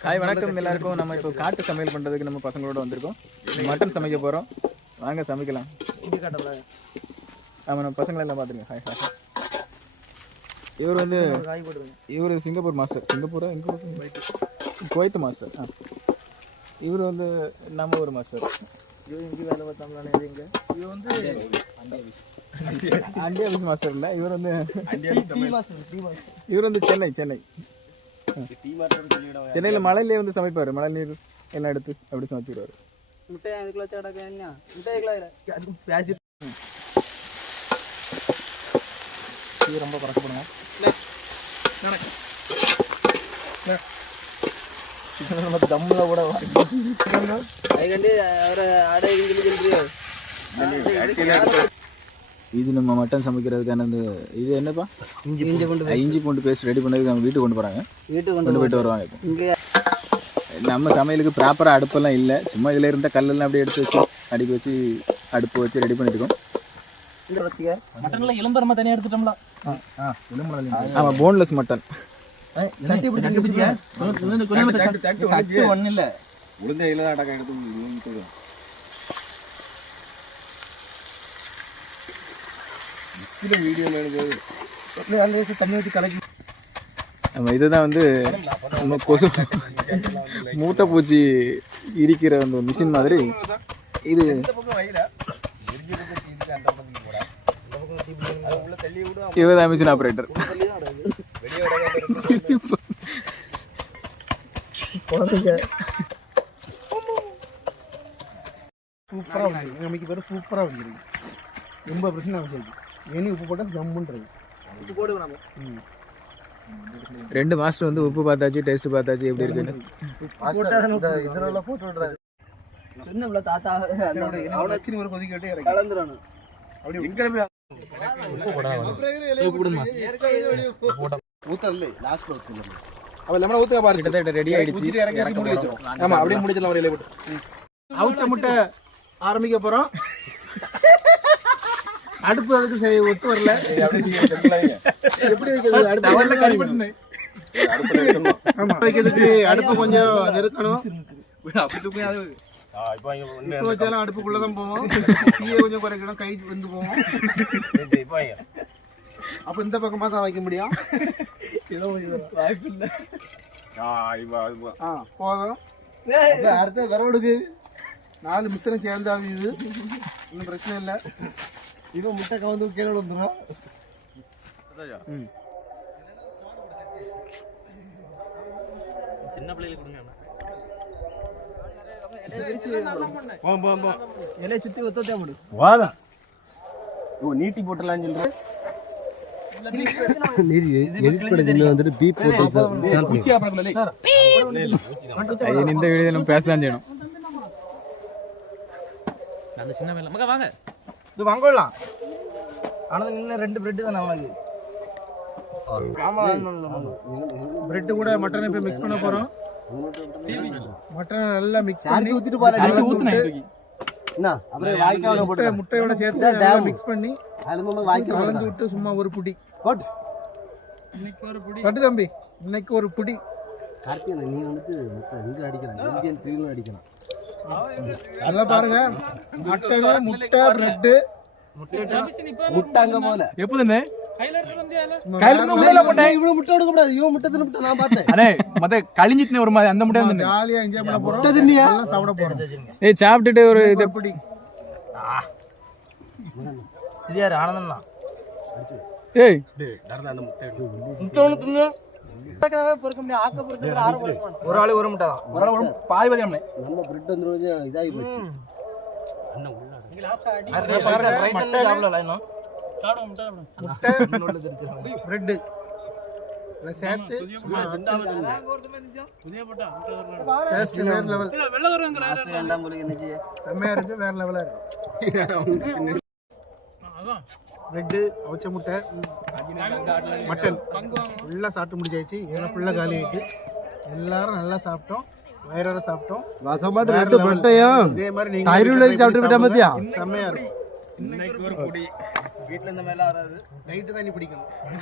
Hi வணக்கம் எல்லாருக்கும். நம்ம இப்போ காட்டு சமையல் பண்ணுறதுக்கு நம்ம பசங்களோட வந்திருக்கோம். மட்டன் சமைக்க போகிறோம் வாங்க சமைக்கலாம். ஆமாம் நம்ம பசங்களை எல்லாம் பார்த்துருங்க. ஹாய் ஹாய் இவர் வந்து இவர் சிங்கப்பூர் மாஸ்டர் சிங்கப்பூரா எங்கே குவைத் மாஸ்டர் ஆ. இவர் வந்து நம்ம ஊர் மாஸ்டர் இங்கே வேலை இங்கே? இவர் வந்து அண்டி ஆஃபீஸ் மாஸ்டர் இல்லை? இவர் வந்து இவர் வந்து சென்னை சென்னை. சென்னையில் மலையிலே வந்து சமைப்பார். மழை நீர் எல்லாம் எடுத்து அப்படி சமைச்சிடுவார் முட்டை அதுக்குள்ள தேடக்க என்ன? முட்டை அதுக்குள்ள பேசி இது ரொம்ப பறக்கப்படுங்க நம்ம தம்மில் கூட அதுக்கண்டு அவரை சொல்றியோ இது நம்ம மட்டன் சமைக்கிறதுக்கான இந்த இது என்னப்பா இஞ்சி இஞ்சி கொண்டு அஹ் இஞ்சி பூண்டு பேஸ்ட் ரெடி பண்ணதுக்கு நம்ம வீட்டுக்கு கொண்டு போகிறாங்க வீட்டுக்கு கொண்டு போயிட்டு வருவாங்க இப்போ இங்கே நம்ம சமையலுக்கு ப்ராப்பராக அடுப்பெல்லாம் இல்லை சும்மா இதில் இருந்த கல்லெல்லாம் அப்படியே எடுத்து வச்சு அடுக்கி வச்சு அடுப்பு வச்சு ரெடி வளர்த்தியா மட்டன்ல எடுத்துட்டோம்ல ஆமாம் போன்லெஸ் மட்டன் ஒண்ணு இல்ல நம்ம இதுதான் வந்து நம்ம கொசு மூட்டை பூச்சி இருக்கிற அந்த மிஷின் மாதிரி. இது இவர் மிஷின் ஆப்ரேட்டர் சூப்பராக வந்துருக்கு. நமக்கு பேர் சூப்பராக வந்துருக்கு. ரொம்ப பிரச்சனை இனி உப்பு போட்டால் ஜம்முன்றது ரெண்டு மாஸ்டர் வந்து உப்பு பார்த்தாச்சு டேஸ்ட் பார்த்தாச்சு எப்படி இருக்குன்னு. இதெல்லாம் போட்டு சொன்னல தாத்தா அவனை வச்சு ஒரு கொதிக்க விட்டு இறக்கி கலந்துடணும் ஊத்தல்ல லாஸ்ட்ல ஊத்தல அப்போ லெமனை ஊற்றுக்க பாரு கிட்டத்தட்ட ரெடி ஆயிடுச்சு. ஊத்திட்டு இறக்கி வச்சு மூடி வச்சிரும் ஆமா அப்படியே முடிச்சிடலாம் ஒரு இலையை போட்டு. அவுச்ச முட்டை ஆரம்பிக்க போறோம். அடுப்பு அதுக்கு சரி ஒத்து வரல. எப்படி வைக்கிறது? அடுப்பு ஆமா. வைக்கிறதுக்கு அடுப்பு கொஞ்சம் நெருக்கணும். இப்போ வச்சாலும் அடுப்புக்குள்ளதான் போவோம். தீயை கொஞ்சம் குறைக்கணும் கை வந்து போவோம். அப்ப இந்த பக்கமா தான் வைக்க முடியும். ஆ போதும். அப்ப அடுத்த விரவடுக்கு நாலு மிஷினும் சேர்ந்தாவி இது. ஒன்றும் பிரச்சனை இல்லை. இது முட்டை கவுந்து கீழே வந்துடும் சின்ன பிள்ளைகளுக்கு கொடுங்க நீட்டி போட்டலாம்னு சொல்றேன் ஐயன் இந்த வீடியோ நம்ம பேசலாம் செய்யணும் அந்த சின்ன வேலை மகா வாங்க இது வாங்கலாம். ஆனா இன்னும் ரெண்டு பிரெட் தானே அவனுக்கு பிரெட்டு கூட மட்டனை போய் மிக்ஸ் பண்ண போறோம். மட்டனை நல்லா மிக்ஸ் பண்ணி ஊத்துனேன். இதுக்கு. முட்டை முட்டையோட சேர்த்து நல்லா மிக்ஸ் பண்ணி கலந்து விட்டு சும்மா ஒரு புடி. கட்டு தம்பி இன்னைக்கு ஒரு புடி. பாருங்க மட்டனு முட்டை பிரெட்டு எப்போதுன்னு சும்மா போட்டேன் இவ்வளவு முட்டை முட்டை தின்னு முட்டை நான் பார்த்தேன் அடே மத்த கழிஞ்சிட்டு ஒரு மாதிரி அந்த முட்டை வந்து ஜாலியா என்ஜாய் பண்ண போறோம் நல்லா சாப்பிட போறோம் ஏய் சாப்பிட்டுட்டு ஒரு இது இது புடி இது யாரு ஆனந்தம்னா ஏய் ஒரு ஆளு ஒரு முட்டை தான். ஒரு ஒரு பாதி அம்மனே நம்ம பிரெட் வந்து கொஞ்சம் இதாகி போச்சு. முட்டை பிரெட் சேர்த்து. சும்மா டேஸ்ட் வேற லெவல் செம்மையா இருக்கு வேற லெவலா இருக்கு. பிரெட்டு அவிச்ச முட்டை மட்டன் ஃபுல்லாக சாப்பிட்டு முடிச்சாச்சு. ஏன்னா ஃபுல்லாக காலி ஆயிட்டு. எல்லாரும் நல்லா சாப்பிட்டோம். வயிறார சாப்பிட்டோம். வேற level. இதே மாதிரி நீங்க சாப்பிட்டு விட்டா மத்தியா செம்மையா இருக்கும். வீட்டுல இந்த மாதிரிலாம் வராது. நைட்டு தண்ணி பிடிக்கணும்.